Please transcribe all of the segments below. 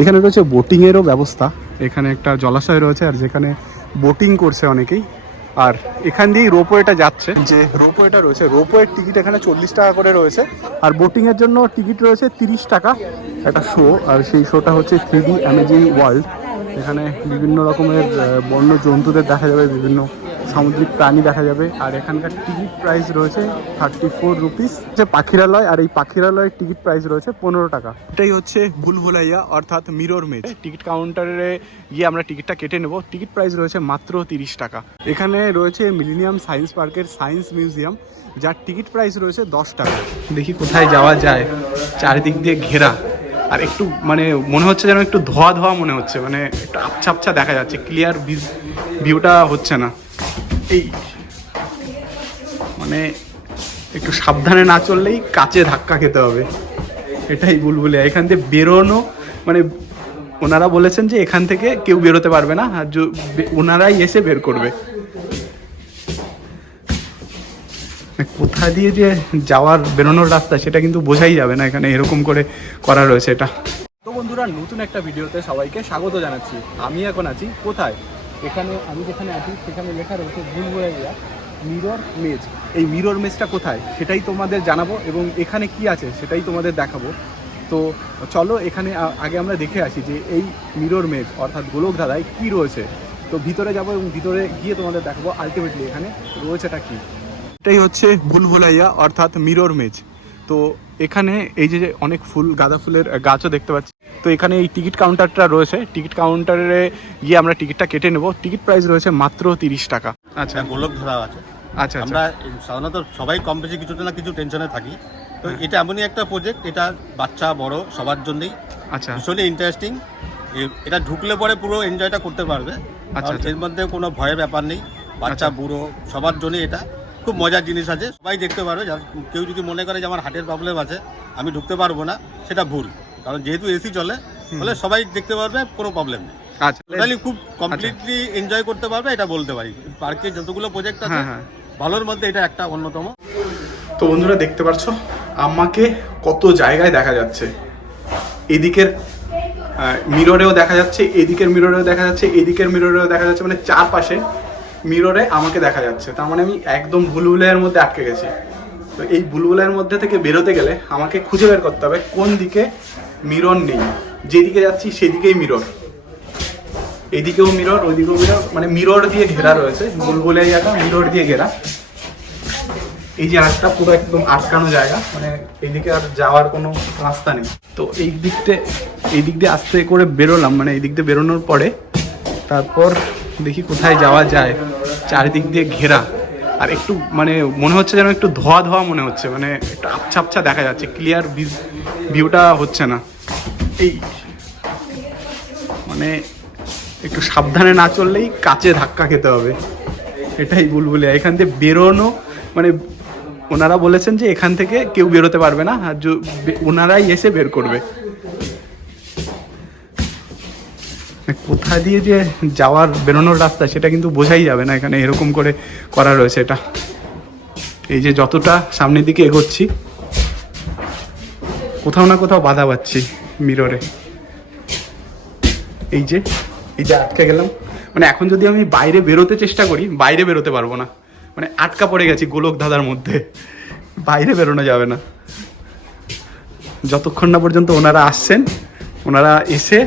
এখানে রয়েছে বোটিংয়েরও ব্যবস্থা। এখানে একটা জলাশয় রয়েছে আর যেখানে বোটিং করছে অনেকেই। আর এখান দিয়েই রোপওয়েটা যাচ্ছে। যে রোপওয়েটা রয়েছে, রোপওয়ের টিকিট এখানে চল্লিশ টাকা করে রয়েছে। আর বোটিংয়ের জন্য টিকিট রয়েছে তিরিশ টাকা একটা শো আর সেই শোটা হচ্ছে থ্রি ডি অ্যামেজিং ওয়ার্ল্ড এখানে বিভিন্ন রকমের বন্য জন্তুদের দেখা যাবে বিভিন্ন সামুদ্রিক প্রাণী দেখা যাবে। আর এখানকার টিকিট প্রাইস রয়েছে থার্টি ফোর রুপিস যে পাখিরালয় আর এই পাখিরালয়ের টিকিট প্রাইস রয়েছে পনেরো টাকা। এটাই হচ্ছে ভুলভুলাইয়া অর্থাৎ মিরর মেজ টিকিট কাউন্টারে গিয়ে আমরা টিকিটটা কেটে নেব। টিকিট প্রাইস রয়েছে মাত্র তিরিশ টাকা। এখানে রয়েছে মিলিনিয়াম সায়েন্স পার্কের সায়েন্স মিউজিয়াম যার টিকিট প্রাইস রয়েছে দশ টাকা। দেখি কোথায় যাওয়া যায়। চারিদিক দিয়ে ঘেরা। আর একটু মানে মনে হচ্ছে যেন একটু ধোয়া ধোয়া মনে হচ্ছে মানে একটু আবছা আবছা দেখা যাচ্ছে ক্লিয়ার ভিউটা হচ্ছে না। এই মানে একটু সাবধানে না চললেই কাচে ধাক্কা খেতে হবে, এটাই বুলবুলে। এখান থেকে বেরোনো মানে ওনারা বলেছেন যে এখান থেকে কেউ বেরোতে পারবে না, আর ওনারাই এসে বের করবে। কোথা দিয়ে যে যাওয়ার, বেরোনোর রাস্তা, সেটা কিন্তু বোঝাই যাবে না এখানে এরকম করে করা রয়েছে এটা। তো বন্ধুরা, নতুন একটা ভিডিওতে সবাইকে স্বাগত জানাচ্ছি। আমি এখন আছি কোথায়? এখানে, আমি যেখানে আছি, সেখানে লেখা রয়েছে ভুলভুলাইয়া, মিরর মেজ। এই মিরর মেজটা কোথায়? সেটাই তোমাদের জানাব এবং এখানে কি আছে সেটাই তোমাদের দেখাবো। তো চলো এখানে আগে আমরা দেখে আসি যে এই মিরর মেজ, অর্থাৎ গোলক ধাঁধায় কি রয়েছে। তো ভিতরে যাব এবং ভিতরে গিয়ে তোমাদের দেখাবো আলটিমেটলি এখানে রয়েছেটা কি। এটাই হচ্ছে ভুলভুলাইয়া অর্থাৎ মিরর মেজ তো এখানে এই যে অনেক ফুল গাঁদা ফুলের গাছও দেখতে পাচ্ছি। তো এখানে এই টিকিট কাউন্টারটা রয়েছে। টিকিট কাউন্টারে গিয়ে আমরা টিকিটটা কেটে নেব। টিকিট প্রাইস রয়েছে মাত্র তিরিশ টাকা। আচ্ছা। গোলক ধরা আছে। আচ্ছা আচ্ছা। আমরা সাধারণত সবাই কম বেশি কিছু না কিছু টেনশনে থাকি। তো হ্যাঁ। এটা এমনই একটা প্রজেক্ট এটা বাচ্চা বড় সবার জন্যই। আচ্ছা। ভীষণই ইন্টারেস্টিং এটা ঢুকলে পরে পুরো এনজয়টা করতে পারবে। আচ্ছা, আচ্ছা। এর মধ্যে কোনো ভয়ের ব্যাপার নেই। বাচ্চা আচ্ছা। বুড়ো সবার জন্যই এটা। খুব মজার জিনিস আছে। সবাই দেখতে পারবে যার- কেউ যদি মনে করে যে আমার হার্টের প্রবলেম আছে আমি ঢুকতে পারব না সেটা ভুল। কারণ যেহেতু এসি চলে ফলে সবাই দেখতে পারবে কোনো প্রবলেম নেই। আচ্ছা টোটালি খুব কমপ্লিটলি এনজয় করতে পারবে এটা বলতে পারি। পার্কে যতগুলো প্রজেক্ট আছে হ্যাঁ, হ্যাঁ। ভালোর মধ্যে এটা একটা অন্যতম। তো বন্ধুরা দেখতে পাচ্ছ আমাকে কত জায়গায় দেখা যাচ্ছে। এদিকের মিররেও দেখা যাচ্ছে এদিকের মিররেও দেখা যাচ্ছে এদিকের মিররেও দেখা যাচ্ছে মানে চারপাশে মিররে আমাকে দেখা যাচ্ছে। তার মানে আমি একদম ভুলভুলাইয়ের মধ্যে আটকে গেছি। তো এই ভুলভুলাইয়ের মধ্যে থেকে বেরোতে গেলে আমাকে খুঁজে বের করতে হবে কোন দিকে মিরর নেই। যেদিকে যাচ্ছি সেদিকেই মিরর এদিকেও মিরর ওইদিকেও মিরর মানে মিরর দিয়ে ঘেরা রয়েছে। বুলবুলাইয়াটা মিরর দিয়ে ঘেরা। এই জায়গাটা পুরো একদম আটকানো জায়গা মানে এইদিকে আর যাওয়ার কোনো রাস্তা নেই। তো এই দিকতে, এই দিক দিয়ে আস্তে করে বেরোলাম মানে এই দিক দিয়ে বেরোনোর পরে তারপর দেখি কোথায় যাওয়া যায়। চারিদিক দিয়ে ঘেরা। আর একটু মানে মনে হচ্ছে যেন একটু ধোয়া ধোয়া মনে হচ্ছে। মানে একটু আবছা আবছা দেখা যাচ্ছে। ক্লিয়ার ভিউটা হচ্ছে না। এই মানে একটু সাবধানে না চললেই কাচে ধাক্কা খেতে হবে। এটাই বুলবুলে। এখান থেকে বেরোনো মানে ওনারা বলেছেন যে এখান থেকে কেউ বেরোতে পারবে না। আর ওনারাই এসে বের করবে। কোথা দিয়ে যে যাওয়ার, বেরোনোর রাস্তা সেটা কিন্তু বোঝাই যাবে না এখানে এরকম করে করা রয়েছে এটা। এই যে যতটা সামনের দিকে এগোচ্ছি, কোথাও না কোথাও বাধা পাচ্ছি মিররে। এই যে এই যে আটকে গেলাম। মানে এখন যদি আমি বাইরে বেরোতে চেষ্টা করি, বাইরে বেরোতে পারব না। মানে আটকা পড়ে গেছি গোলক ধাঁধার মধ্যে। বাইরে বেরোনো যাবে না। যতক্ষণ না পর্যন্ত ওনারা আসছেন, ওনারা এসে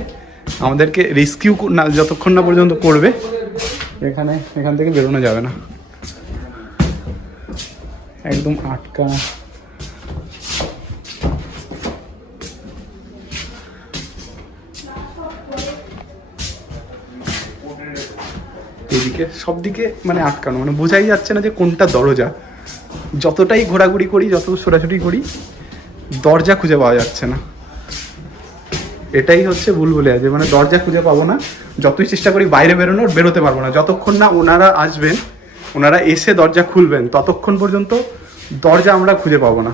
আমাদেরকে রেস্কিউ না, যতক্ষণ না পর্যন্ত করবে, এখানে, এখান থেকে বেরোনো যাবে না। একদম আটকা। এদিকে সব দিকে মানে আটকানো মানে বোঝাই যাচ্ছে না যে কোনটা দরজা। যতটাই ঘোরাঘুরি করি, যত ছোটাছুটি করি, দরজা খুঁজে পাওয়া যাচ্ছে না। এটাই হচ্ছে ভুল বলে আছে মানে দরজা খুঁজে পাবো না। যতই চেষ্টা করি বাইরে বেরোনোর বেরোতে পারব না। যতক্ষণ না ওনারা আসবেন, ওনারা এসে দরজা খুলবেন, ততক্ষণ পর্যন্ত দরজা আমরা খুঁজে পাবো না।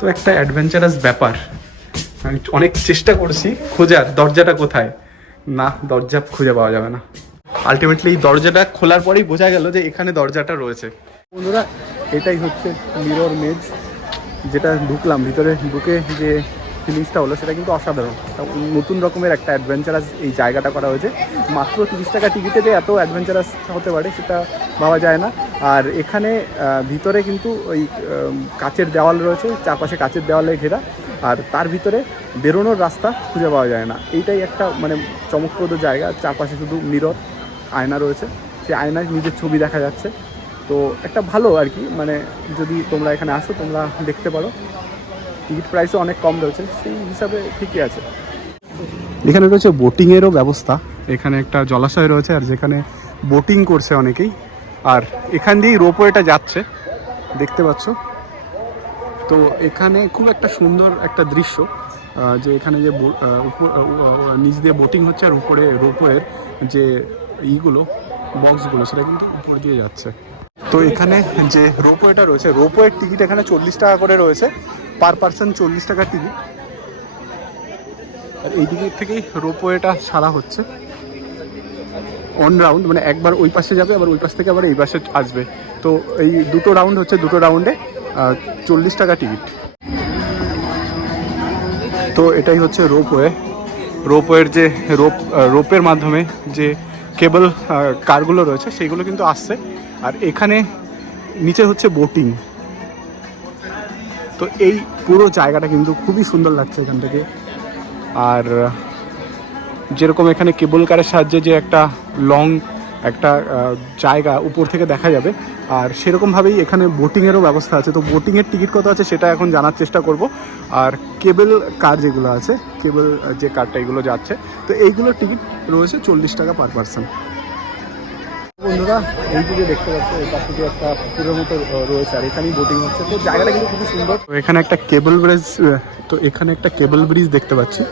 তো একটা অ্যাডভেঞ্চারাস ব্যাপার। আমি অনেক চেষ্টা করছি, খোঁজার দরজাটা কোথায়? না, দরজা খুঁজে পাওয়া যাবে না। আলটিমেটলি এই দরজাটা খোলার পরেই বোঝা গেল যে এখানে দরজাটা রয়েছে। বন্ধুরা, এটাই হচ্ছে মিরর মেজ যেটা ঢুকলাম। ভিতরে ঢুকে যে ফিলিংসটা হলো, সেটা কিন্তু অসাধারণ। নতুন রকমের একটা অ্যাডভেঞ্চারাস এই জায়গাটা করা হয়েছে। মাত্র তিরিশ টাকা টিকিটে যে এত অ্যাডভেঞ্চারাস হতে পারে, সেটা ভাবা যায় না। আর এখানে ভিতরে কিন্তু ওই কাচের দেওয়াল রয়েছে, চারপাশে কাচের দেওয়ালে ঘেরা। আর তার ভিতরে বেরোনোর রাস্তা খুঁজে পাওয়া যায় না। এইটাই একটা মানে চমকপ্রদ জায়গা। চারপাশে শুধু মিরর আয়না রয়েছে। সেই আয়নায় নিজের ছবি দেখা যাচ্ছে। তো একটা ভালো আর কি মানে যদি তোমরা এখানে আসো, তোমরা দেখতে পারো। টিকিট প্রাইসও অনেক কম রয়েছে, সেই হিসাবে ঠিকই আছে। এখানে রয়েছে বোটিংয়েরও ব্যবস্থা। এখানে একটা জলাশয় রয়েছে, আর যেখানে বোটিং করছে অনেকেই। আর এখান দিয়েই রোপওয়েটা যাচ্ছে, দেখতে পাচ্ছ। তো এখানে খুব একটা সুন্দর একটা দৃশ্য যে এখানে যে নিচ দিয়ে বোটিং হচ্ছে, আর উপরে রোপওয়ের যে ইগুলো বক্সগুলো, সেটা কিন্তু উপর দিয়ে যাচ্ছে। তো এখানে যে রোপওয়েটা রয়েছে, রোপওয়ের টিকিট এখানে চল্লিশ টাকা করে রয়েছে, পার পার্সন চল্লিশ টাকার টিকিট। আর এই দিকের থেকেই রোপওয়েটা ছাড়া হচ্ছে। অন রাউন্ড মানে একবার ওই পাশে যাবে, আবার ওই পাশ থেকে আবার এই পাশে আসবে। তো এই দুটো রাউন্ড হচ্ছে, দুটো রাউন্ডে চল্লিশ টাকা টিকিট। তো এটাই হচ্ছে রোপওয়ে। রোপওয়ের যে রোপ রোপের মাধ্যমে যে কেবল কারগুলো রয়েছে, সেইগুলো কিন্তু আসছে। আর এখানে নিচে হচ্ছে বোটিং তো এই পুরো জায়গাটা কিন্তু খুবই সুন্দর লাগছে এখান থেকে। আর যেরকম এখানে কেবল কারের সাহায্যে যে একটা লং একটা জায়গা উপর থেকে দেখা যাবে। আর সেরকমভাবেই এখানে বোটিংয়েরও ব্যবস্থা আছে। তো বোটিংয়ের টিকিট কত আছে সেটা এখন জানার চেষ্টা করব। আর কেবল কার যেগুলো আছে, কেবল যে কারটা এগুলো যাচ্ছে, তো এইগুলোর টিকিট রয়েছে চল্লিশ টাকা পার পার্সন। বন্ধুরা, এই যে দেখতে পাচ্ছ, এই পাশে যে একটা পুকুরের মতো রয়েছে, আর এখানেই বোটিং হচ্ছে। তো জায়গাটা কিন্তু খুবই সুন্দর। এখানে একটা কেবল ব্রিজ তো এখানে একটা কেবল ব্রিজ দেখতে পাচ্ছি।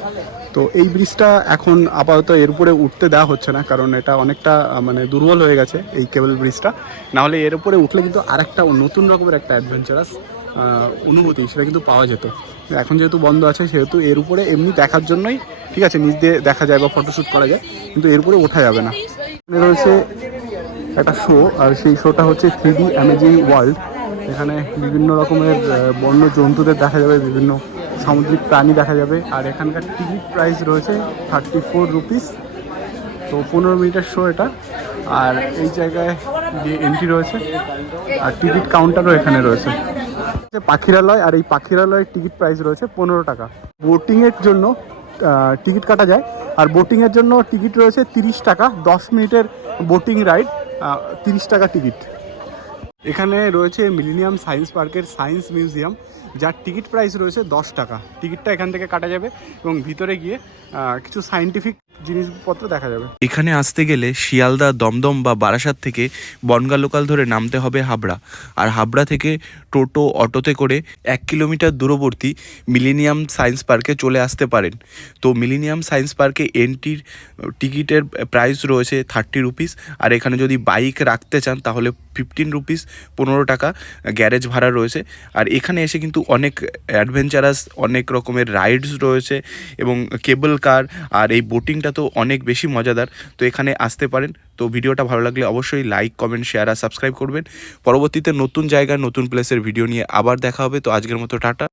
তো এই ব্রিজটা এখন আপাতত এর উপরে উঠতে দেওয়া হচ্ছে না, কারণ এটা অনেকটা মানে দুর্বল হয়ে গেছে এই কেবল ব্রিজটা। নাহলে এর উপরে উঠলে কিন্তু আরেকটা নতুন রকমের একটা অ্যাডভেঞ্চারাস অনুভূতি, সেটা কিন্তু পাওয়া যেত। এখন যেহেতু বন্ধ আছে, সেহেতু এর উপরে এমনি দেখার জন্যই, ঠিক আছে, নিচ দিয়ে দেখা যায় বা ফটোশ্যুট করা যায়, কিন্তু এর উপরে ওঠা যাবে না। রয়েছে একটা শো আর সেই শোটা হচ্ছে থ্রি ডি অ্যামেজিং ওয়ার্ল্ড এখানে বিভিন্ন রকমের বন্য জন্তুদের দেখা যাবে, বিভিন্ন সামুদ্রিক প্রাণী দেখা যাবে। আর এখানকার টিকিট প্রাইস রয়েছে থার্টি ফোর রুপিস তো পনেরো মিনিটের শো এটা। আর এই জায়গায় যে এন্ট্রি রয়েছে, আর টিকিট কাউন্টারও এখানে রয়েছে। পাখিরালয়, আর এই পাখিরালয়ের টিকিট প্রাইস রয়েছে পনেরো টাকা। বোটিংয়ের জন্য টিকিট কাটা যায়। আর বোটিংয়ের জন্য টিকিট রয়েছে তিরিশ টাকা, দশ মিনিটের বোটিং রাইড তিরিশ টাকা টিকিট এখানে রয়েছে মিলিনিয়াম সায়েন্স পার্কের সায়েন্স মিউজিয়াম, যার টিকিট প্রাইস রয়েছে দশ টাকা। টিকিটটা এখান থেকে কাটা যাবে এবং ভিতরে গিয়ে কিছু সায়েন্টিফিক জিনিসপত্র দেখা যাবে। এখানে আসতে গেলে শিয়ালদা, দমদম বা বারাসাত থেকে বনগা লোকাল ধরে নামতে হবে হাবড়া। আর হাবড়া থেকে টোটো, অটোতে করে এক কিলোমিটার দূরবর্তী মিলেনিয়াম সায়েন্স পার্কে চলে আসতে পারেন। তো মিলেনিয়াম সায়েন্স পার্কে এন্ট্রির টিকিটের প্রাইস রয়েছে থার্টি রুপিস। আর এখানে যদি বাইক রাখতে চান, তাহলে ফিফটিন রুপিস পনেরো টাকা গ্যারেজ ভাড়া রয়েছে। আর এখানে এসে কিন্তু অনেক অ্যাডভেঞ্চারাস, অনেক রকমের রাইডস রয়েছে এবং কেবল কার আর এই বোটিংটা তো অনেক বেশি মজাদার, তো এখানে আসতে পারেন। তো ভিডিওটা ভালো লাগলে অবশ্যই লাইক কমেন্ট শেয়ার আর সাবস্ক্রাইব করবেন। পরবর্তীতে নতুন জায়গা, নতুন প্লেসের ভিডিও নিয়ে আবার দেখা হবে। তো আজকের মতো টাটা।